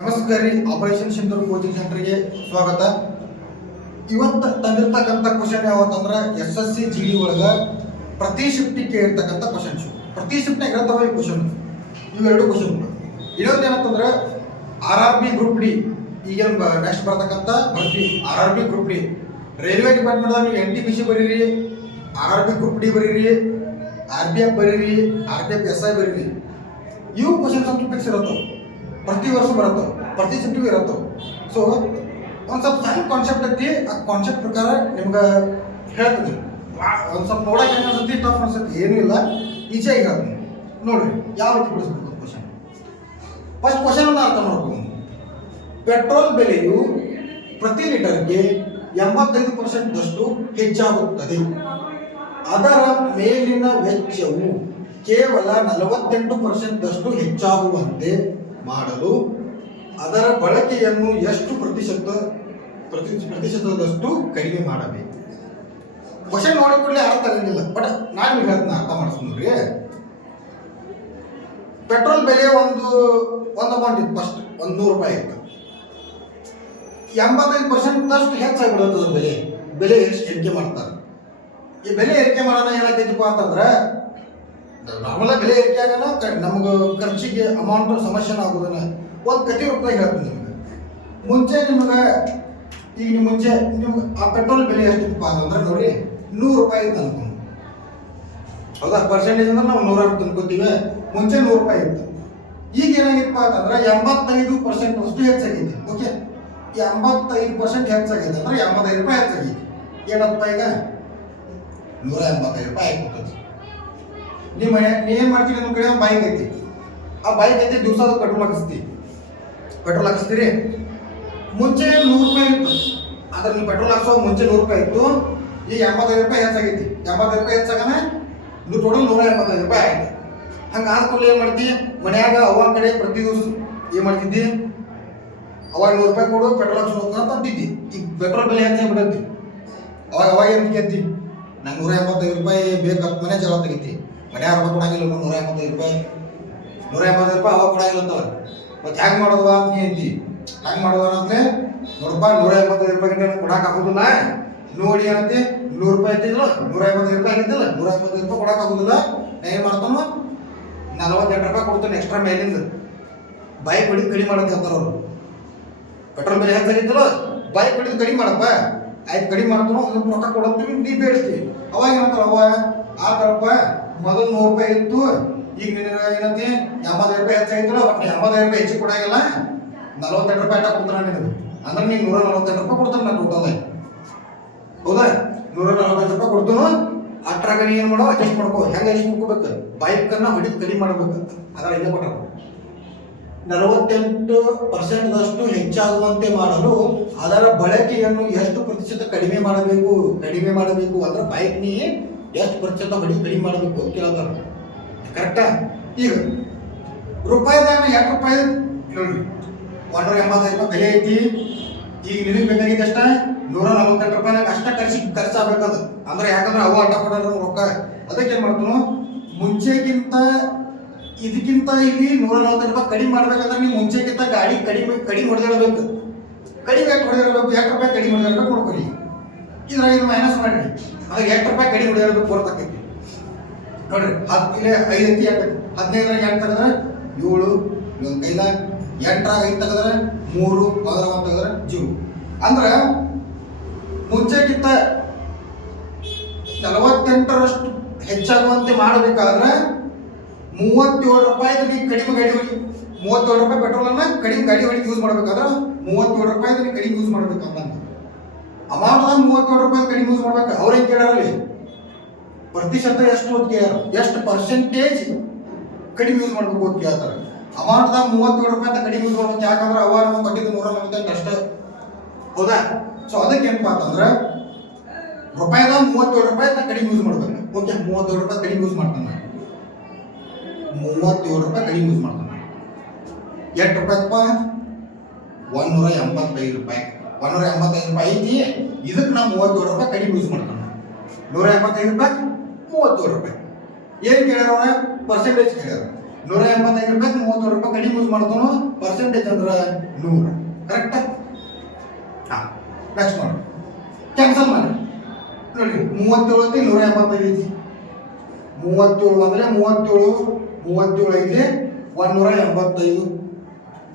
ನಮಸ್ಕಾರ ರೀ. Operation Sindoor coaching ಸೆಂಟರ್ಗೆ ಸ್ವಾಗತ. ಇವತ್ತು ತಂದಿರ್ತಕ್ಕಂಥ ಕ್ವಶನ್ ಯಾವತ್ತಂದ್ರೆ SSC GD ಒಳಗೆ ಪ್ರತಿ ಶಿಫ್ಟಿಗೆ ಕೇಳಿರ್ತಕ್ಕಂಥ ಕ್ವಶನ್ಸ್. ಪ್ರತಿ ಶಿಫ್ಟ್ನಾಗ ಇರ್ತವೆ ಈ ಕ್ವಶನ್. ಇವೆರಡು ಕ್ವಶನ್ಗಳು. ಇನ್ನೊಂದು ಏನಂತಂದ್ರೆ RRB ಗ್ರೂಪ್ ಡಿ ಈಗ ನೆಕ್ಸ್ಟ್ ಬರ್ತಕ್ಕಂಥ ಭರ್ತಿ RRB ಗ್ರೂಪ್ ಡಿ ರೈಲ್ವೆ ಡಿಪಾರ್ಟ್ಮೆಂಟ್ದಾಗ ನೀವು NTPC ಬರೀರಿ, RRB ಗ್ರೂಪ್ ಡಿ ಬರೀರಿ, RPF ಬರೀರಿ, RPF SI ಬರೀರಿ. ಇವು ಕ್ವಶನ್ ಸ್ವಲ್ಪ ಫಿಕ್ಸ್ ಇರುತ್ತವೆ. ಪ್ರತಿ ವರ್ಷ ಬರುತ್ತವೆ, ಪ್ರತಿ ಶಿಫ್ಟಿಗೂ ಇರುತ್ತವೆ. ಸೊ ಒಂದು ಸ್ವಲ್ಪ ಸಣ್ಣ ಕಾನ್ಸೆಪ್ಟ್ ಐತಿ. ಆ ಕಾನ್ಸೆಪ್ಟ್ ಪ್ರಕಾರ ನಿಮ್ಗೆ ಹೇಳ್ತೀನಿ. ಒಂದು ಸ್ವಲ್ಪ ನೋಡಕ್ಕೆ ಹೆಂಗೆ ಅನ್ಸುತ್ತೆ, ಟಫ್ ಅನ್ಸುತ್ತೆ, ಏನೂ ಇಲ್ಲ, ಈಸಿಯಾಗಿ ಹೇಳ್ತೀನಿ. ನೋಡ್ರಿ ಯಾವ ರೀತಿ ಬಿಡಿಸ್ಬೇಕು ಕ್ವಶನ್. ಫಸ್ಟ್ ಕ್ವಶನ್ ಅರ್ಥ ಮಾಡ್ಕೊಂಡು, ಪೆಟ್ರೋಲ್ ಬೆಲೆಯು ಪ್ರತಿ ಲೀಟರ್ಗೆ 85%ದಷ್ಟು ಹೆಚ್ಚಾಗುತ್ತದೆ. ಅದರ ಮೇಲಿನ ವೆಚ್ಚವು ಕೇವಲ 48%ದಷ್ಟು ಹೆಚ್ಚಾಗುವಂತೆ ಮಾಡಲು ಅದರ ಬಳಕೆಯನ್ನು ಎಷ್ಟು ಪ್ರತಿಶತದಷ್ಟು ಕಡಿಮೆ ಮಾಡಬೇಕು. ಕ್ವಶನ್ ನೋಡಿ ಕೂಡಲೇ ಅರ್ಥ ಆಗಂಗಿಲ್ಲ, ಬಟ್ ನಾನು ಹೇಳ್ತೀನಿ, ಅರ್ಥ ಮಾಡಿಸ್ಕೊಂಡ್ರಿ. ಪೆಟ್ರೋಲ್ ಬೆಲೆ ಒಂದು ಅಮೌಂಟ್ ಇತ್ತು, ಫಸ್ಟ್ 100 ರೂಪಾಯಿ ಇತ್ತು. 85%ದಷ್ಟು ಹೆಚ್ಚಾಗ್ಬಿಡುತ್ತದೆ ಬೆಲೆ ಏರಿಕೆ ಮಾಡ್ತಾರೆ. ಈ ಬೆಲೆ ಏರಿಕೆ ಮಾಡೋಣ ಏನಾಗ್ತೈತಿಪ್ಪ ಅಂತಂದ್ರೆ, ನಾರ್ಮಲ ಬೆಲೆ ಏರಿಕೆ ಆಗೋಣ ನಮ್ಗೆ ಖರ್ಚಿಗೆ ಅಮೌಂಟ್ ಸಮಸ್ಯೆನ ಆಗೋದನ್ನ ಒಂದು ಕತಿ ರೂಪಾಯಿ ಹೇಳ್ತೀನಿ ನಿಮ್ಗೆ. ಮುಂಚೆ ನಿಮ್ಗೆ ಈಗ ಮುಂಚೆ ನಿಮ್ಗೆ ಆ ಪೆಟ್ರೋಲ್ ಬೆಲೆ ಎಷ್ಟಿತ್ತಪ್ಪ ಅಂತಂದ್ರೆ ನೋಡಿ 100 ರೂಪಾಯಿ ಇತ್ತು ಅನ್ಕೊಂಡು, ಹೌದಾ? ಪರ್ಸೆಂಟೇಜ್ ಅಂದ್ರೆ ನಾವು 100 ಅನ್ಕೋತೀವಿ. ಮುಂಚೆ 100 ರೂಪಾಯಿ ಇತ್ತು. ಈಗ ಏನಾಗಿತ್ತಪ್ಪ ಅಂತಂದ್ರೆ 85% ಅಷ್ಟು ಹೆಚ್ಚಾಗೈತಿ. ಓಕೆ, 85% ಹೆಚ್ಚಾಗೈತೆ ಅಂದ್ರೆ 85 ರೂಪಾಯಿ ಹೆಚ್ಚಾಗೈತಿ. ಏನಪ್ಪ ಈಗ 185 ರೂಪಾಯಿ ಆಗ್ಬಿಡ್ತದೆ. ನಿಮ್ಮ ಮನೆ ನೀವೇನು ಮಾಡ್ತೀರಿ? ನಿಮ್ಮ ಕಡೆ ಬೈಕ್ ಐತಿ, ಆ ಬೈಕ್ ಐತಿ ದಿವಸ ಪೆಟ್ರೋಲ್ ಹಾಕಿಸ್ತೀರಿ. ಮುಂಚೆ 100 ರೂಪಾಯಿ ಇತ್ತು, ಆದ್ರೆ ನೀವು ಪೆಟ್ರೋಲ್ ಹಾಕ್ಸೋ ಮುಂಚೆ 100 ರೂಪಾಯಿ ಇತ್ತು. ಈಗ 85 ರೂಪಾಯಿ ಹೆಚ್ಚಾಗೈತಿ. 85 ರೂಪಾಯಿ ಹೆಚ್ಚಾಗನ ನೀವು ಟೋಟಲ್ 185 ರೂಪಾಯಿ ಆಯ್ತು. ಹಂಗೆ ಆದ್ಮೇಲೆ ಏನು ಮಾಡ್ತೀವಿ? ಮನ್ಯಾಗ ಅವ್ವ ಕಡೆ ಪ್ರತಿ ದಿವಸ ಏನು ಮಾಡ್ತಿದ್ದಿ? ಅವಾಗ 100 ರೂಪಾಯಿ ಕೊಡು ಪೆಟ್ರೋಲ್ ಹಾಕ್ಸೋ ಅಂತ ಅಂತಿದ್ದಿ. ಈಗ ಪೆಟ್ರೋಲ್ ಬೆಲೆ ಹೆಚ್ಚಾಗ್ಬಿಡತ್ತಿ. ಅವಾಗ ಏನು ಕೇಳ್ತಿ? ನಂಗೆ 185 ರೂಪಾಯಿ ಬೇಕಂತ ಮನೆ ಜಗಳ ತೆಗಿತಿ. ಮನ್ಯಾಗ ರೊಕ್ಕ ಕೊಡಂಗಿಲ್ಲ, 185 ರೂಪಾಯಿ ಅವಾಗ ಕೊಡಂಗಿಲ್ಲ ಅಂತವ್ರು. ಮತ್ತೆ ಹೆಂಗೆ ಮಾಡೋದವ ಅಂತ ನೀ ಅಂತಿ. ಹೆಂಗೆ ಮಾಡೋದ ಅಂದ್ರೆ ನೋಡಪ್ಪ 185 ರೂಪಾಯಿ ಗಂಟೆ ಕೊಡಕ್ಕೆ ಆಗೋದಿಲ್ಲ. ನೋಡಿ ಏನಂತೆ 100 ರೂಪಾಯಿ ಇದ್ದಿಲ್ಲ, 185 ರೂಪಾಯಿ ಆಗಿದ್ದಿಲ್ಲ, 185 ರೂಪಾಯಿ ಕೊಡಕ್ಕೆ ಆಗೋದಿಲ್ಲ. ಏನು ಮಾಡ್ತಾನೋ 48 ರೂಪಾಯಿ ಕೊಡ್ತಾನೆ ಎಕ್ಸ್ಟ್ರಾ ಮೇಲಿಂದ. ಬೈಕ್ ಹೊಡಿದು ಕಡಿಮೆ ಮಾಡೋದು ಹೇಳ್ತಾರೆ ಅವರು. ಪೆಟ್ರೋಲ್ ಬೆಲೆ ಹೆಚ್ಚಾಗಿತ್ತಲ್ಲ, ಬೈಕ್ ಹೊಡಿದು ಕಡಿಮೆ ಮಾಡಪ್ಪ, ಆಯ್ತು ಕಡಿಮೆ ಮಾಡ್ತಾನೋ ಸ್ವಲ್ಪ ರೊಕ್ಕ ಕೊಡತ್ತೀವಿ, ನೀ ಬೇಡಿಸ್ತೀವಿ. ಅವಾಗ ಏನಂತಾರ ಅವ್ವ, ಆತರಪ್ಪ ಮೊದಲು 100 ರೂಪಾಯಿ ಇತ್ತು, ಈಗ ನಿನಗೆ ಏನಂತಿ 85 ರೂಪಾಯಿ ಹೆಚ್ಚಾಗಿತ್ತಲ್ಲ, ಬಟ್ 85 ರೂಪಾಯಿ ಹೆಚ್ಚಿಗೆ ಕೊಡಂಗಿಲ್ಲ, 48 ರೂಪಾಯಿ ಅಟ್ಟ ಕೊಡ್ತಾನೆ ನಿನಗೆ. ಅಂದ್ರೆ ನೀನು 148 ರೂಪಾಯಿ ಕೊಡ್ತಾನೆ ನಾನು ಟೋಟಲ್. ಹೌದಾ? 148 ರೂಪಾಯಿ ಕೊಡ್ತಾನು. ಅಟ್ರಾಗ ನೀ ಏನು ಮಾಡೋ ಅಡ್ಜಸ್ಟ್ ಮಾಡ್ಕೋ. ಹೆಂಗೆ ಅಡ್ಜಸ್ಟ್ ಮಾಡ್ಕೋಬೇಕು? ಬೈಕನ್ನು ಹೊಡಿದು ಕಡಿಮೆ ಮಾಡ್ಬೇಕು. ಅದರ ಇದೇ ಕೊಟ್ಟ 48%ದಷ್ಟು ಹೆಚ್ಚಾಗುವಂತೆ ಮಾಡಲು ಅದರ ಬಳಕೆಯನ್ನು ಎಷ್ಟು ಪ್ರತಿಶತ ಕಡಿಮೆ ಮಾಡಬೇಕು ಅಂದ್ರೆ ಬೈಕ್ ನೀ ಎಷ್ಟು ಪ್ರತಿಶತ ಕಡಿಮೆ ಮಾಡಬೇಕು ಅಂತ ಕೇಳ್ತಾರೆ. ಕರೆಕ್ಟಾ? ಈಗ ರೂಪಾಯಿದಾಗ 2 ರೂಪಾಯಿ ನೋಡಿ, 185 ರೂಪಾಯಿ ಬೆಲೆ ಐತಿ. ಈಗ ನಿನಗೆ ಬೇಕಾಗಿದ್ದು ಅಷ್ಟ 148 ರೂಪಾಯಿನಾಗ ಅಷ್ಟ ಖರ್ಚಾಗಬೇಕದು. ಅಂದ್ರೆ ಯಾಕಂದ್ರೆ ಅವು ಆಟ ಕೊಡೋದು ರೊಕ್ಕ. ಅದಕ್ಕೆ ಏನು ಮಾಡ್ತಾನು, ಮುಂಚೆಗಿಂತ ಇದಕ್ಕಿಂತ ಇಲ್ಲಿ 140 ರೂಪಾಯಿ ಕಡಿಮೆ ಮಾಡ್ಬೇಕಂದ್ರೆ ನೀವು ಮುಂಚೆಗಿಂತ ಗಾಡಿ ಕಡಿಮೆ ಹೊಡೆದಿಡಬೇಕು. ಕಡಿಮೆ ಹೊಡೆದಿರಬೇಕು. 2 ರೂಪಾಯಿ ಕಡಿಮೆ ಹೊಡೆದಿರಬೇಕು ನೋಡ್ಕೊಳ್ಳಿ. ಇದ್ರಾಗ ಇದು ಮೈನಸ್ ಮಾಡಿರಿ, ಅದಾಗ 2 ರೂಪಾಯಿ ಕಡಿಮೆ ಹೊಡೆದಿರಬೇಕು ಬರ್ತಕ್ಕೈತಿ. ನೋಡ್ರಿ, 5 ಐತಿ 15ರಾಗ 8 ತೆಗೆದ್ರೆ 7, ಒಂದು ಕೈಲ 8ರಾಗ 5 ತೆಗೆದ್ರೆ 3, ಅದ್ರ 1 ತೆಗೆದ್ರೆ 0. ಅಂದ್ರೆ ಮುಂಚೆಗಿಂತ 48ರಷ್ಟು ಹೆಚ್ಚಾಗುವಂತೆ ಮಾಡಬೇಕಾದ್ರೆ 37 ರೂಪಾಯಿದ ನೀವು ಕಡಿಮೆ ಗಾಡಿ ಹೊಡಿ. 37 ರೂಪಾಯಿ ಪೆಟ್ರೋಲನ್ನು ಕಡಿಮೆ ಗಾಡಿ ಹೊಡಿ ಯೂಸ್ ಮಾಡ್ಬೇಕಾದ್ರೆ 37 ರೂಪಾಯಿದ ನೀವು ಕಡಿಮೆ ಯೂಸ್ ಮಾಡ್ಬೇಕಂತ ಅಮೌಂಟ್ದಾಗ 37 ರೂಪಾಯಿ ಕಡಿಮೆ ಯೂಸ್ ಮಾಡ್ಬೇಕು. ಅವ್ರೇನು ಕೇಳಾರಲ್ಲಿ ಪ್ರತಿಶತ ಎಷ್ಟು ಅಂತ ಕೇಳ್ಯಾರ, ಎಷ್ಟು ಪರ್ಸೆಂಟೇಜ್ ಕಡಿಮೆ ಯೂಸ್ ಮಾಡ್ಬೇಕು ಅಂತ ಕೇಳ್ತಾರೆ. ಅಮೌಂಟ್ದಾಗ 37 ರೂಪಾಯಿ ಅಂತ ಕಡಿಮೆ ಯೂಸ್ ಮಾಡ್ಬೇಕು. ಯಾಕಂದ್ರೆ ಅವ ನಾವು ಕೊಟ್ಟಿದ್ದು 148 ಅಷ್ಟೇ. ಹೌದಾ? ಸೊ ಅದಕ್ಕೆ ಏನಪ್ಪ ಅಂತಂದ್ರೆ ರೂಪಾಯಿದಾಗ 37 ರೂಪಾಯಿ ಅಂತ ಕಡಿಮೆ ಯೂಸ್ ಮಾಡ್ಬೇಕು. ಓಕೆ, 37 ರೂಪಾಯಿ ಕಡಿಮೆ ಯೂಸ್ ಮಾಡ್ತಾನೆ. 37 ರೂಪಾಯಿ ಕಡಿಮೆ ಯೂಸ್ ಮಾಡ್ತಾನೆ. ಎಷ್ಟು ರೂಪಾಯಿಪ್ಪ? 185 ರೂಪಾಯಿ. 185 ರೂಪಾಯಿ ಐತಿ. ಇದಕ್ಕೆ ನಾವು 37 ರೂಪಾಯಿ ಕಡಿಮೆ ಯೂಸ್ ಮಾಡ್ತಾನೆ. 185 ರೂಪಾಯಿ 37 ರೂಪಾಯಿ. ಏನು ಕೇಳ್ಯಾರ? ಪರ್ಸೆಂಟೇಜ್ ಕೇಳ್ಯಾರ. 185 ರೂಪಾಯಿ 37 ರೂಪಾಯಿ ಕಡಿಮೆ ಯೂಸ್ ಮಾಡ್ತಾನೋ ಪರ್ಸೆಂಟೇಜ್ ಅಂದ್ರೆ 100. ಕರೆಕ್ಟಾ? ಹಾಂ, ನೆಕ್ಸ್ಟ್ ಮಾಡಿ ಕ್ಯಾನ್ಸಲ್ ಮಾಡಿ ನೋಡಿ. 37 ಐತಿ 185 ಐತಿ. 37 ಅಂದರೆ 37 ಐತಿ 185.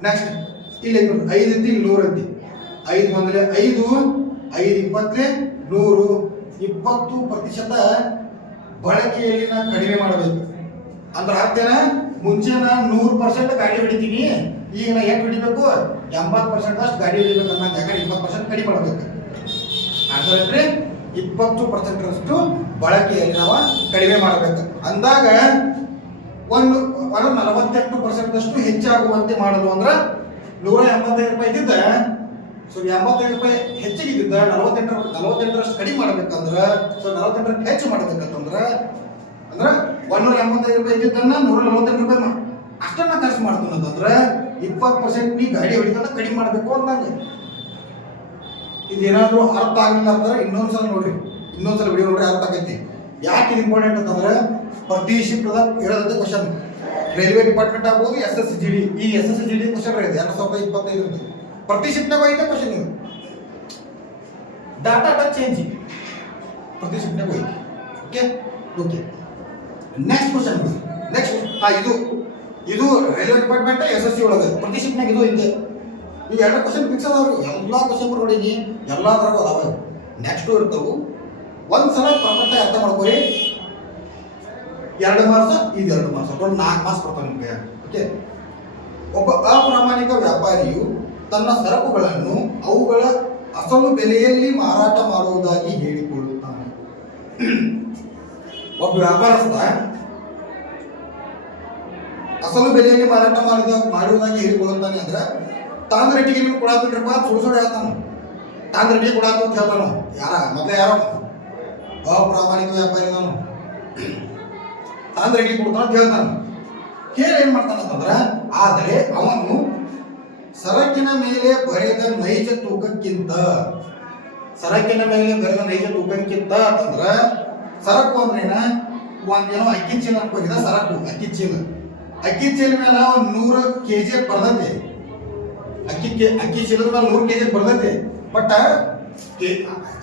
ನೆಕ್ಸ್ಟ್ ಇಲ್ಲಿ ನೋಡಿ 5 ಐತಿ 100 ಐತಿ. 5 ಅಂದರೆ 5 20 100. 20% ಬಳಕೆಯಲ್ಲಿ ನಾನು ಕಡಿಮೆ ಮಾಡಬೇಕು ಅಂದ್ರೆ ಅರ್ಥೇನ, ಮುಂಚೆ ನಾನು 100% ಗಾಡಿ ಹೊಡಿತೀನಿ, ಈಗ ನಾ ಎಷ್ಟು ಹೊಡಿಬೇಕು 80% ಅಷ್ಟು ಗಾಡಿ ಹೊಡಿಬೇಕು ಅನ್ನೋದು. ಯಾಕಂದ್ರೆ 20% ಕಡಿಮೆ ಮಾಡಬೇಕು. ಅಂದ್ರೆ 20% ಬಳಕೆಯಲ್ಲಿ ನಾವು ಕಡಿಮೆ ಮಾಡಬೇಕು ಅಂದಾಗ ಒಂದು 48% ಹೆಚ್ಚಾಗುವಂತೆ ಮಾಡಲು ಅಂದ್ರೆ 185 ರೂಪಾಯಿ ಇದ್ದಿದ್ದ 85 ರೂಪಾಯಿ ಹೆಚ್ಚಿಗೆ ಇದ್ದಿದ್ದ 48% ಕಡಿಮೆ ಮಾಡ್ಬೇಕಂದ್ರೆ 48 ಹೆಚ್ಚು ಮಾಡ್ಬೇಕಂತಂದ್ರೆ ಅಂದ್ರೆ 185 ರೂಪಾಯಿ ಇದ್ದಿದ್ದನ್ನ 148 ರೂಪಾಯಿ ಅಷ್ಟನ್ನ ಖರ್ಚು ಮಾಡ್ತಾನಂತಂದ್ರೆ 20% ನೀ ಗಾಡಿ ಹೊಡಿತಾನ ಕಡಿಮೆ ಮಾಡಬೇಕು ಅಂದಂಗೆ. ಇದೇನಾದ್ರೂ ಅರ್ಥ ಆಗಿಲ್ಲ ಅಂದ್ರೆ ಇನ್ನೊಂದ್ಸಲ ನೋಡ್ರಿ, ಇನ್ನೊಂದ್ಸಲ ವಿಡಿಯೋ ನೋಡ್ರಿ, ಅರ್ಥ ಆಗೈತಿ. ಯಾಕೆ ಇದು ಇಂಪಾರ್ಟೆಂಟ್ ಅಂತಂದ್ರೆ ಪ್ರತಿ ಶಿಫ್ಟದ ಇರೋದಂತೆ ಕ್ವಶನ್ ರೈಲ್ವೆ ಡಿಪಾರ್ಟ್ಮೆಂಟ್ ಆಗ್ಬೋದು, SSGD. ಈ SSGD ಕ್ವಶನ್ ಇದೆ 2025 ಪ್ರತಿ ಶಿಫ್ಟ್ನಾಗ ಐತೆ ಕ್ವಶನ್. ಇದು ಡಾಟಾ ಚೇಂಜ್ ಪ್ರತಿ ಶಿಫ್ಟ್ನಾಗ ಐತಿ. Okay okay next question. ಇದು ರೈಲ್ವೆ ಡಿಪಾರ್ಟ್ಮೆಂಟ್ SSC ಒಳಗೆ ಪ್ರತಿ ಶಿಫ್ಟ್ನಾಗ ಇದು ಐತೆ. ಈ 2 ಕ್ವಶನ್ ಫಿಕ್ಸ್ ಅದಾವ್ರಿ. ಎಲ್ಲ ಕ್ವಶನ್ ನೋಡಿನಿ, ಎಲ್ಲದ್ರಾಗ ಅದಾವ. ನೆಕ್ಸ್ಟ್ ಇರ್ತಾವು. ಒಂದ್ಸಲ ಪರ್ಫೆಕ್ಟ್ ಅರ್ಥ ಮಾಡ್ಕೊರಿ. 2 ಮಾರ್ಕ್ಸ್, ಇದು 2 ಮಾರ್ಕ್ಸ್, ಅಕೊಂಡು 4 ಮಾರ್ಕ್ಸ್ ಬರ್ತಾವೆ ನಿಮಗೆ. ಓಕೆ. ಒಬ್ಬ ಅಪ್ರಾಮಾಣಿಕ ವ್ಯಾಪಾರಿಯು ತನ್ನ ಸರಕುಗಳನ್ನು ಅವುಗಳ ಅಸಲು ಬೆಲೆಯಲ್ಲಿ ಮಾರಾಟ ಮಾಡುವುದಾಗಿ ಹೇಳಿಕೊಳ್ಳುತ್ತಾನೆ. ಒಬ್ಬ ವ್ಯಾಪಾರಸ್ಥ ಅಸಲು ಬೆಲೆಯಲ್ಲಿ ಮಾರಾಟ ಮಾಡುವುದಾಗಿ ಹೇಳಿಕೊಳ್ಳುತ್ತಾನೆ ಅಂದ್ರೆ ತಾಂದ ರೇಟಿಗೆ ನೀವು ಕೊಡಾತಿದ್ರಪ್ಪ ಸುಳ್ಳು ಹೇಳ್ತಾನ. ತಾಂದ ರೇಟಿಗೆ ಕೊಡಾತ ಅಂತ ಹೇಳ್ತಾನ. ಮೊದಲೇ ಯಾರೋ ಅಪ್ರಾಮಾಣಿಕ ವ್ಯಾಪಾರಿ ನಾನು ತಾಂದ ರೇಟಿಗೆ ಕೊಡ್ತಾನ ಅಂತ ಹೇಳ್ತಾನ. ಹೇಳಿ ಏನ್ ಮಾಡ್ತಾನಂತಂದ್ರೆ, ಆದರೆ ಅವನು ಸರಕಿನ ಮೇಲೆ ಬರೆದ ನೈಜ ತೂಕಕ್ಕಿಂತ ಅಂತಂದ್ರ ಸರಕು ಅಂದ್ರೇನ, ಒಂದೇನೋ ಅಕ್ಕಿ ಚೀಲ ಅನ್ಕೋಗಿದ ಸರಕು ಅಕ್ಕಿ ಚೀಲ ಮೇಲೆ 100 kg ಬರ್ದೈತಿ. ಅಕ್ಕಿ ಚೀಲದ ಮೇಲೆ 100 kg ಬರ್ದೈತಿ. ಬಟ್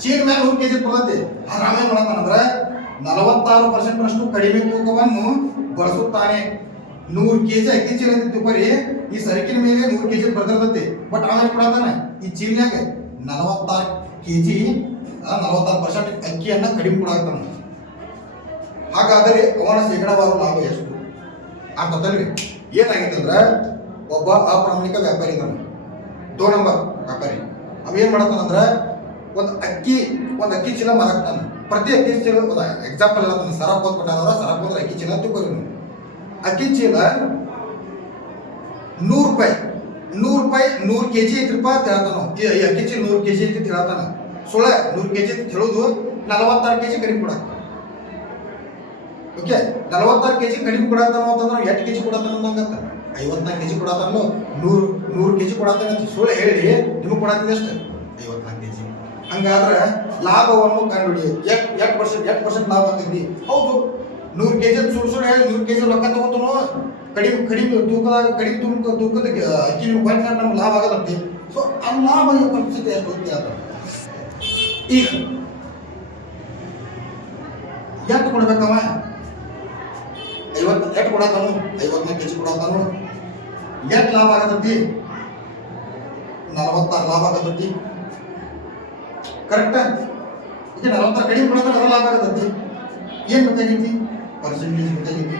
ಚೀಲ ಮೇಲೆ 100 kg ಬರ್ದೈತಿ. ಆದ್ರೆ ಆಮೇಲೆ ಮಾಡತ್ತಾನಂದ್ರ 46% ಕಡಿಮೆ ತೂಕವನ್ನು ಬಳಸುತ್ತಾನೆ. 100 kg ಅಕ್ಕಿ ಚೀಲ ಬರೀ ಈ ಸರಕಿನ ಮೇಲೆ 100 kg ಬರ್ದಿರ್ತೈತಿ. ಬಟ್ ಆಮೇಲೆ ಕೊಡತಾನ ಈ ಚೀಲ್ನಾಗ 46 kg 46% ಅಕ್ಕಿಯನ್ನ ಕಡಿಮೆ ಕೊಡಾಕ್ತಾನ. ಹಾಗಾದರೆ ಅವನ ಶೇಕಡಾವಾರು ಲಾಭ ಎಷ್ಟು? ಅಂತಂದ್ರೆ ಏನಾಗೈತೆ ಅಂದ್ರೆ, ಒಬ್ಬ ಅಪ್ರಾಮಾಣಿಕ ವ್ಯಾಪಾರಿ ಇದ್ದಾನೆ, 2 ನಂಬರ್ ವ್ಯಾಪಾರಿ. ಅವೇನ್ ಮಾಡತ್ತಾನಂದ್ರ ಒಂದು ಅಕ್ಕಿ ಚೀಲ ಮಾರಾಕ್ತಾನ. ಪ್ರತಿ ಅಕ್ಕಿ ಚೀಲ ಎಕ್ಸಾಂಪಲ್ ಹೇಳ್ತಾನೆ, ಸರಕು ಅಂತ ಕೊಟ್ಟಾರ, ಸರಕು ಅಂದ್ರೆ ಅಕ್ಕಿ ಚೀಲ ತಗೋರಿ. ಅಕ್ಕಿ ಚೀಲ 100 ರೂಪಾಯಿ 100 kg ಐತ್ರಪ್ಪ ಅಂತ ಹೇಳ್ತಾನ. ಈ ಅಕ್ಕಿ ಚೀಲ 100 kg ಐತಿ ಅಂತ ಹೇಳ್ತಾನ. 100 kg ಅಂತ ಹೇಳೋದು 46 kg ಕಡಿಮೆ ಕೊಡಾಕ. ಓಕೆ, 46 kg ಕಡಿಮೆ ಕೊಡಾತಾನ ಅಂತಂದ್ರೆ ಎಷ್ಟು kg ಕೊಡತಾನ ಅಂದಂಗತ್ತ? 54 kg ಕೊಡತಾನೋ 100 kg ಕೊಡತಾನ ಅಂತ ಸುಳ್ಳು ಹೇಳಿ ನಿಮಗೆ ಕೊಡಾತಿದೆ ಅಷ್ಟೇ 54 kg. ಹಂಗಾದ್ರೆ ಲಾಭವನ್ನು ಕಂಡುಹಿಡಿಯೋದು ಎಷ್ಟು ಪರ್ಸೆಂಟ್ ಲಾಭ ಆಗೈತಿ? ಹೌದು, 100 kg ಸುಳ್ಳು ಹೇಳಿ 100 kg ರೊಕ್ಕ ತಗೋತಾನೋ, ಕಡಿಮೆ ತೂಕದ ಅಕ್ಕಿ ನಿಮ್ಗೆ ಬಂದ ನಮ್ಗೆ ಲಾಭ ಆಗದಂತೆ. ಸೊ ಆ ಲಾಭ ಪರಿಸ್ಥಿತಿ ಎಷ್ಟು ಅಂತ ಹೇಳ್ತಾರೆ. ಈಗ ಎಷ್ಟು ಕೊಡ್ಬೇಕವ? 50 ಎಷ್ಟು ಕೊಡತಾನು? 54 kg ಕೊಡತಾನು. ಎಷ್ಟು ಲಾಭ ಆಗತೈತಿ? 46 ಲಾಭ ಆಗತೈತಿ. ಕರೆಕ್ಟ್? ಈಗ 46 ಕಡಿಮೆ ಕೊಡತಾರ, ಅದ ಲಾಭ ಆಗತೈತಿ. ಏನ್ ಬೇಕಾಗೈತಿ? ಪರ್ಸೆಂಟೇಜ್ ಬೇಕಾಗೈತಿ.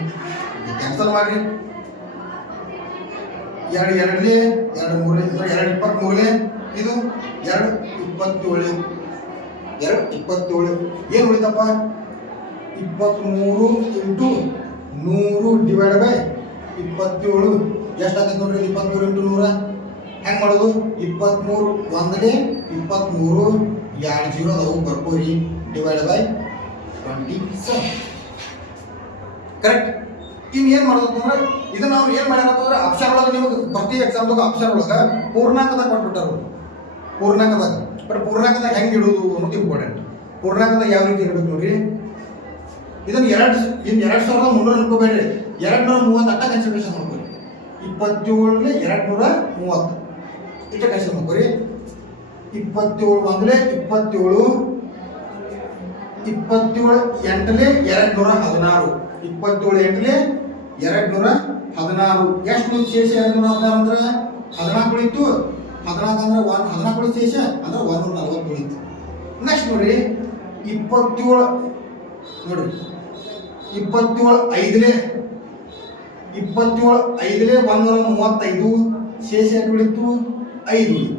ಕ್ಯಾನ್ಸಲ್ ಮಾಡ್ರಿ. 2 2 23 ಇದು 2 27 ಏನು ಉಳಿತಪ್ಪ? 23 × 100 ಡಿವೈಡ್ ಬೈ 27 ಎಷ್ಟಾಗತ್ತೆ ನೋಡ್ರಿ? 23 × 100 ಹೆಂಗ್ ಮಾಡೋದು? 23 ಒಂದನೇ 23 2 0 ಅವು ಬರ್ಕೋರಿ ಡಿವೈಡ್ ಬೈ 27. ಕರೆಕ್ಟ್? ಇನ್ನು ಏನು ಮಾಡೋದು ಅಂದ್ರೆ, ಇದನ್ನ ನಾವು ಏನು ಮಾಡ್ಯಾರಂತಂದ್ರೆ ಆಪ್ಷನ್ ಒಳಗೆ ನಿಮಗೆ ಪ್ರತಿ ಎಕ್ಸಾಮ್ದಾಗ ಆಪ್ಷನ್ ಒಳಗೆ ಪೂರ್ಣಾಂಕದಾಗ ಕೊಟ್ಬಿಟ್ಟಾರು. ಪೂರ್ಣಾಂಕದಾಗ ಪೂರ್ಣಾಂಕದಾಗ ಹೆಂಗೆ ಇಡೋದು ಅನ್ನೋದು ಇಂಪಾರ್ಟೆಂಟ್. ಪೂರ್ಣಾಂಕದಾಗ ಯಾವ ರೀತಿ ಇಡಬೇಕು ನೋಡ್ರಿ. ಇದನ್ನು 2300 ಅನ್ಕೋಬೇಡ್ರಿ. 230 ಅಟ್ಟ ಕನ್ಸಿಡರೇಷನ್ ಮಾಡ್ಕೊರಿ. 27 230 ಇಟ್ಟ ಕನ್ಸಿಡರ್ ಮಾಡ್ಕೊರಿ. 27 ಒಂದಲೇ 27, 27 ಎಂಟಲೇ 216, 27 ಎಂಟಲೇ 216. ಎಷ್ಟು ಶೇಷ 216 ಅಂದ್ರೆ 14 ಉಳಿತು. 14 ಅಂದ್ರೆ 14 ಶೇಷ ಅಂದ್ರೆ 140 ಉಳಿತು. ನೆಕ್ಸ್ಟ್ ನೋಡ್ರಿ 27 ನೋಡ್ರಿ 27 5ಲೇ 135 ಶೇಷ ಎಷ್ಟು ಉಳಿತು 5 ಉಳಿತು.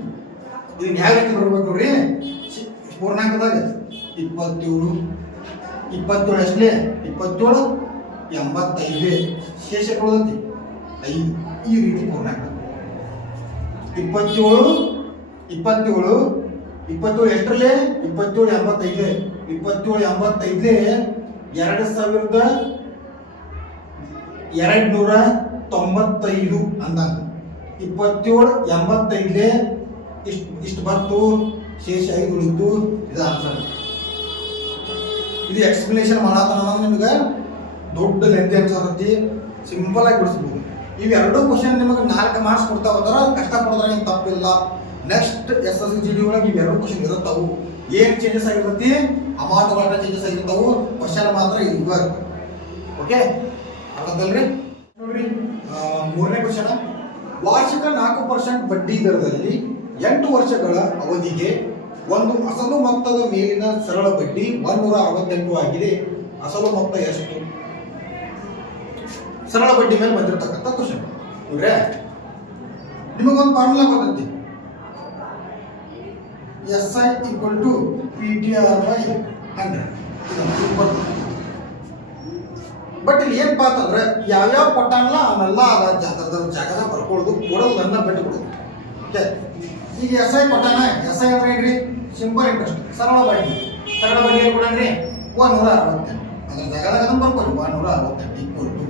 ಇದನ್ನ ಯಾವ ರೀತಿ ಬರ್ಬೇಕು ನೋಡ್ರಿ ಪೂರ್ಣಾಂಕದಾಗ 27 ಎಷ್ಟಲೇ 27 85 ಶೇಷ ಕೊಡೋದೈತಿ 5. ಈ ರೀತಿ ಪೂರ್ಣಾಂಕ 27 ಎಷ್ಟರಲ್ಲೇ 27 85 27 85 2295 ಅಂದಂಗ 27 85 ಇಷ್ಟು ಬಂತು ಶೇಷ 5 ಉಳಿತು. ಇದು ಆನ್ಸರ್. ಇದು ಎಕ್ಸ್ಪ್ಲನೇಷನ್ ಮಾಡತ್ತಾನ ನಿಮ್ಗೆ ದೊಡ್ಡ ಲೆಂತ್ ಅನ್ಸತಿ, ಸಿಂಪಲ್ ಆಗಿ ಬಿಡಿಸ್ಬೋದು. ಇವೆರಡು ಕ್ವಶನ್ ನಿಮಗೆ 4 ಮಾರ್ಕ್ಸ್ ಕೊಡ್ತಾ ಹೋದ್ರೆ ಕಷ್ಟ ಪಡೋದ್ರಾಗ ಏನು ತಪ್ಪಿಲ್ಲ. ನೆಕ್ಸ್ಟ್ SSGD ಒಳಗೆ ಇವೆರಡು ಕ್ವಶನ್ ಇರುತ್ತಾವು. ಏನು ಚೇಂಜಸ್ ಆಗಿರ್ತತಿ ಅಮೌಂಟ್ ವಾಟ ಚೇಂಜಸ್ ಆಗಿರ್ತಾವು, ಕ್ವಶನ್ ಮಾತ್ರ ಇವ. ಓಕೆ ಅರ್ಥದಲ್ರಿ? ನೋಡ್ರಿ 3ನೇ ಕ್ವಶನ್. ವಾರ್ಷಿಕ 4% ಬಡ್ಡಿ ದರದಲ್ಲಿ 8 ವರ್ಷಗಳ ಅವಧಿಗೆ ಒಂದು ಅಸಲು ಮೊತ್ತದ ಮೇಲಿನ ಸರಳ ಬಡ್ಡಿ 168 ಆಗಿದೆ. ಅಸಲು ಮೊತ್ತ ಎಷ್ಟು? ಸರಳ ಬಡ್ಡಿ ಮೇಲೆ ಬಂದಿರತಕ್ಕಂಥ ಕ್ವಶನ್ ನೋಡ್ರೆ. ನಿಮಗೊಂದು ಫಾರ್ಮುಲಾ ಗೊತ್ತೈತಿ, SI = PTR/100. ಬಟ್ ಇಲ್ಲಿ ಏನಪ್ಪಾ ಅಂತಂದ್ರೆ ಯಾವ್ಯಾವ ಕೊಟ್ಟಾನಲ್ಲ ಅವನ್ನೆಲ್ಲ ಅದ್ರ ಜಾಗದಾಗ ಬರ್ಕೊಳ್ಳೋದು, ಕೊಡೋದನ್ನ ಬಿಟ್ಟು ಬಿಡೋದು. ಓಕೆ, ಈಗ SI ಕೊಟ್ಟಾನ. SI ಅಂದ್ರೆ ಏನ್ರಿ? ಸಿಂಪಲ್ ಇಂಟ್ರೆಸ್ಟ್, ಸರಳ ಬಡ್ಡಿ. ಸರಳ ಬಡ್ಡಿ ಏನು ಕೊಡನ್ರಿ 168. ಅದ್ರ ಜಾಗದಾಗ ಅದನ್ನ ಬರ್ಕೊಳ್ಳಿ 168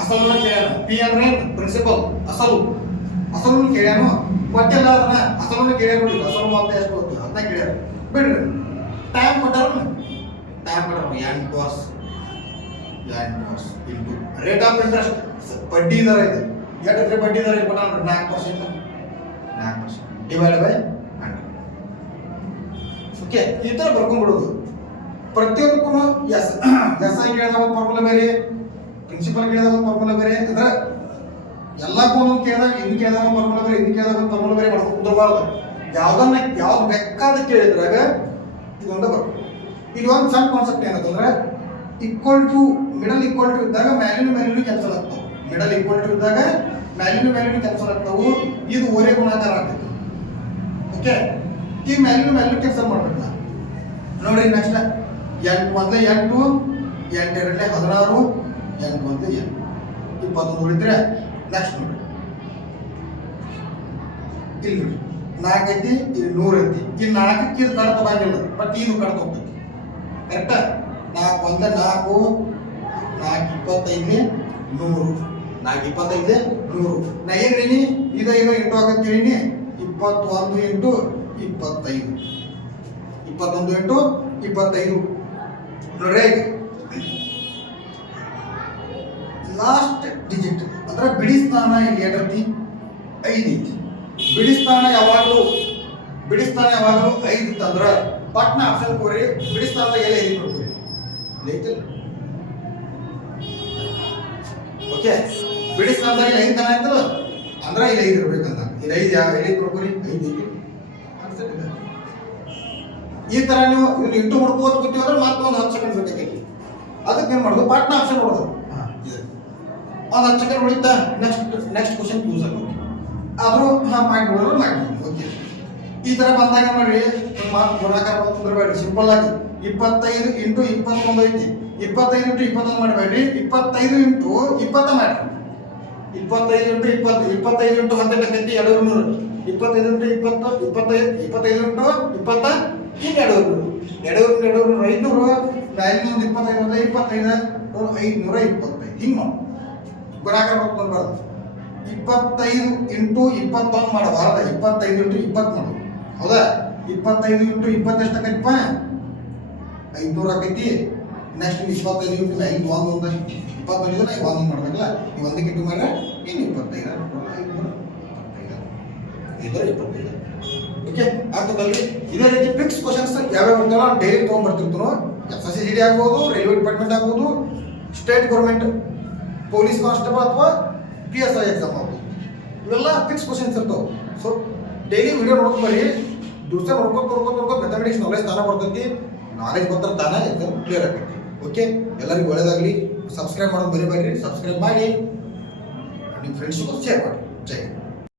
ಅಸಲನ್ನ ಕೇಳ್ಯಾನ. P ಅಂದ್ರೆ ಪ್ರಿನ್ಸಿಪಲ್, ಅಸಲನ್ನು ಕೇಳ್ಯಾನು. ಕೊಟ್ಟಿಲ್ಲ ಅದನ್ನ ಅಸಲನ್ನು ಕೇಳ್ಯಾರ. ನೋಡಿ ಅಸಲು ಮೊತ್ತ ಎಷ್ಟು ಹೋಗ್ತೀವಿ ಅದನ್ನ ಕೇಳ್ಯಾರ. ಬಿಡ್ರಿ ಟೈಮ್ ಕೊಟ್ಟಾರ. 8 ವರ್ಷ ಇಂಟು ರೇಟ್ ಆಫ್ ಇಂಟ್ರೆಸ್ಟ್ ಬಡ್ಡಿ ದರ ಇದೆ. ಎಷ್ಟು ಬಡ್ಡಿ ದರ ಕೊಟ್ಟ 4%. 4% ಡಿವೈಡ್ ಬೈ 100. ಓಕೆ, ಈ ತರ ಬರ್ಕೊಂಡ್ಬಿಡೋದು. ಪ್ರತಿಯೊಂದಕ್ಕೂ SI ಕೇಳಿದಾಗ ಒಂದು ಫಾರ್ಮುಲಾ ಬೇರೆ, ಪ್ರಿನ್ಸಿಪಲ್ ಕೇಳಿದಾಗ ಒಂದು ಫಾರ್ಮುಲಾ ಬೇರೆ, ಅಂದ್ರೆ ಎಲ್ಲಕ್ಕೂ ಒಂದೊಂದು ಕೇಳಿದಾಗ ಇನ್ನು ಕೇಳಿದಾಗ ಒಂದು ಫಾರ್ಮುಲಾ ಬೇರೆ, ಇನ್ನು ಕೇಳಿದಾಗ ಒಂದು ಫಾರ್ಮುಲಾ ಬೇರೆ ಮಾಡ್ಕೊಂಡು ಕುಂದಿರಬಾರ್ದು. ಯಾವ್ದು ಬೇಕಾದ ಕೇಳಿದ್ರಾಗ ಇದೊಂದು ಬರ್ತದೆ. ಇಲ್ಲಿ ಒಂದು ಸಣ್ಣ ಕಾನ್ಸೆಪ್ಟ್ ಏನಂತಂದ್ರೆ ಮಿಡಲ್ ಈಕ್ವಲ್ ಟು ಇದ್ದಾಗ ಮ್ಯಾಲಿನ ಕ್ಯಾನ್ಸಲ್ ಆಗ್ತಾವೆ. ಮಿಡಲ್ ಈಕ್ವಲ್ ಟು ಇದ್ದಾಗ ಮ್ಯಾಲಿನ ಕ್ಯಾನ್ಸಲ್ ಆಗ್ತಾವು. ಇದು ಒರೇ ಗುಣಾಕಾರ ಆಗ್ತದೆ. ಓಕೆ, ಈ ಮ್ಯಾಲಿನ ಕ್ಯಾನ್ಸಲ್ ಮಾಡ್ಬೇಕು ನೋಡ್ರಿ. ನೆಕ್ಸ್ಟ್ 8 1 8, 8 2 16, 8 1 8 21 ಉಳಿದ್ರೆ ನೆಕ್ಸ್ಟ್ ನೋಡ್ರಿ ಇಲ್ಲಿ 4 ಐತಿ, ಇಲ್ಲಿ 100 ಐತಿ. ಈ 4ಕ್ಕೆ ಇದು ಕಡ್ತ ಬಂದಿಲ್ಲ, ಬಟ್ ಇದು ಕಡ್ತ ಹೋಗ್ತೈತಿ. ಕರೆಕ್ಟಾ? 4 1 4, 4 25 100, 4 25 100. ನಾ ಏನು ಹೇಳೀನಿ? ಇದು ಇಂಟು ಆಗತ್ತೆ ಹೇಳೀನಿ. 21 ಇಂಟು 25, 21 ಇಂಟು 25 ನೋಡ್ರಿ. ಲಾಸ್ಟ್ ಡಿಜಿಟ್ ಅಂದ್ರೆ ಬಿಡಿ ಸ್ಥಾನ ಇಲ್ಲಿ ಏಟೈತಿ 5 ಐತಿ. ಬಿಡಿ ಸ್ಥಾನ ಯಾವಾಗಲೂ 5 ಇತ್ತಂದ್ರೆ ಪಟ್ನ ಆಪ್ಷನ್ ಕೋರಿ ಬಿಡಿ ಸ್ಥಾನದಾಗ ಎಲ್ಲ 5 ಕೊಡ್ತೀವಿ. ಐತಿಲ್ಲ? ಓಕೆ, ಬಿಡಿ ಸ್ಥಾನದಾಗ 5 ತನ ಆಯ್ತಲ್ಲ ಅಂದ್ರೆ ಇಲ್ಲಿ 5 ಇರ್ಬೇಕಂದ. ಇಲ್ಲಿ 5 ಎಲ್ಲಿ ಕೊಡ್ಕೊರಿ 5 ಐತಿ. ಈ ತರ ನೀವು ಇದನ್ನ ಇಂಟು ಮಾಡ್ಕೋತ ಕೂತೀವಿ ಅಂದ್ರೆ ಮತ್ತೊಂದು 10 ಸೆಕೆಂಡ್ ಬೇಕಾಗೈತಿ. ಅದಕ್ಕೆ ಏನು ಮಾಡೋದು? ಪಟ್ನ ಆಪ್ಷನ್ ಮಾಡೋದು. ಒಂದು 10 ಸೆಕೆಂಡ್ ಉಳಿತಾ ನೆಕ್ಸ್ಟ್ ಕ್ವಶನ್ ಯೂಸ್ ಆಗುತ್ತೆ. ಆದರೂ ಮಾಡ್ಬಿಡೋರು ಮಾಡ್ಬೋದು. ಓಕೆ, ಈ ತರ ಬಂದಾಗ ಮಾಡ್ರಿ ಮಾತು ಗುಣಾಕಾರ ಕುಂದ್ರಬೇಡ್ರಿ. ಸಿಂಪಲ್ ಆಗಿ 25 ಇಂಟು 21 ಐತಿ. 25 ಇಂಟು 21 ಮಾಡಬೇಡ್ರಿ. 25 ಇಂಟು 20 ಮಾಡ್ರಿ. 25 ಇಂಟು 20, 25 ಇಂಟು 18 ಆಕೈತಿ 200. 25 ಇಂಟು 20 25 ಇಂಟು 20 ಈಗ 200. 500 ವ್ಯಾಲ್ಯೂ 25 525 ಹಿಂಗೆ ಮಾಡಿ ಗುಣಾಕಾರ ಮಾಡ್ಕೊಳ್ಬಾರ್ದು. 25 ಇಂಟು 21 ಮಾಡಬಾರ್ದ. 25 ಇಂಟು 20 ಮಾಡು. ಹೌದಾ? 25 ಇಂಟು 20 ಎಷ್ಟು ಆಕೈತಿಪ್ಪ? 500 ಆಕೈತಿ. ನೆಕ್ಸ್ಟ್ 25 ಇಂಟು 5 ಒಂದು 25 ನಾ 1 ಮಾಡ್ಬೇಕಲ್ಲ ಈ 1 ಇಂಟು ಮಾಡಿದ್ರೆ ಇನ್ನು 25 ಓಕೆ ಅರ್ಥದಲ್ಲಿ ಇದೇ ರೀತಿ ಫಿಕ್ಸ್ ಕ್ವಶನ್ಸ್ ಯಾವ್ಯಾವ ಇರ್ತಾವಲ್ಲ ಡೈಲಿ ತೊಗೊಂಡ್ಬರ್ತಿರ್ತೀನೋ SSCD ಆಗ್ಬೋದು, ರೈಲ್ವೆ ಡಿಪಾರ್ಟ್ಮೆಂಟ್ ಆಗ್ಬೋದು, ಸ್ಟೇಟ್ ಗೌರ್ಮೆಂಟ್ ಪೊಲೀಸ್ ಕಾನ್ಸ್ಟೇಬಲ್ ಅಥವಾ PSI ಎಕ್ಸಾಮ್ ಆಗ್ಬೋದು, ಇವೆಲ್ಲ ಫಿಕ್ಸ್ ಕ್ವಶನ್ಸ್ ಇರ್ತಾವೆ. ಸೊ ಡೈಲಿ ವಿಡಿಯೋ ನೋಡ್ಕೊಂಬರಿ, ದಿವಸ ನೋಡ್ಕೊಂಡು ಮ್ಯಾಥಮೆಟಿಕ್ಸ್ ನಾಲೆಜ್ ತಾನೇ ಬರ್ತೈತಿ, ನಾಲೆಜ್ ಬರ್ತಾರೆ ತಾನೇ ಎಕ್ಸಾಮ್ ಕ್ಲಿಯರ್ ಆಗ್ತೈತಿ. ಓಕೆ, ಎಲ್ಲರಿಗೂ ಒಳ್ಳೇದಾಗಲಿ. ಸಬ್ಸ್ಕ್ರೈಬ್ ಮಾಡೋದು ಬರೀಬೇಡ್ರಿ, ಸಬ್ಸ್ಕ್ರೈಬ್ ಮಾಡಿ ನಿಮ್ಮ ಫ್ರೆಂಡ್ಸ್ಗೂ ಶೇರ್ ಮಾಡಿ. ಜೈ ಹಿಂದ್.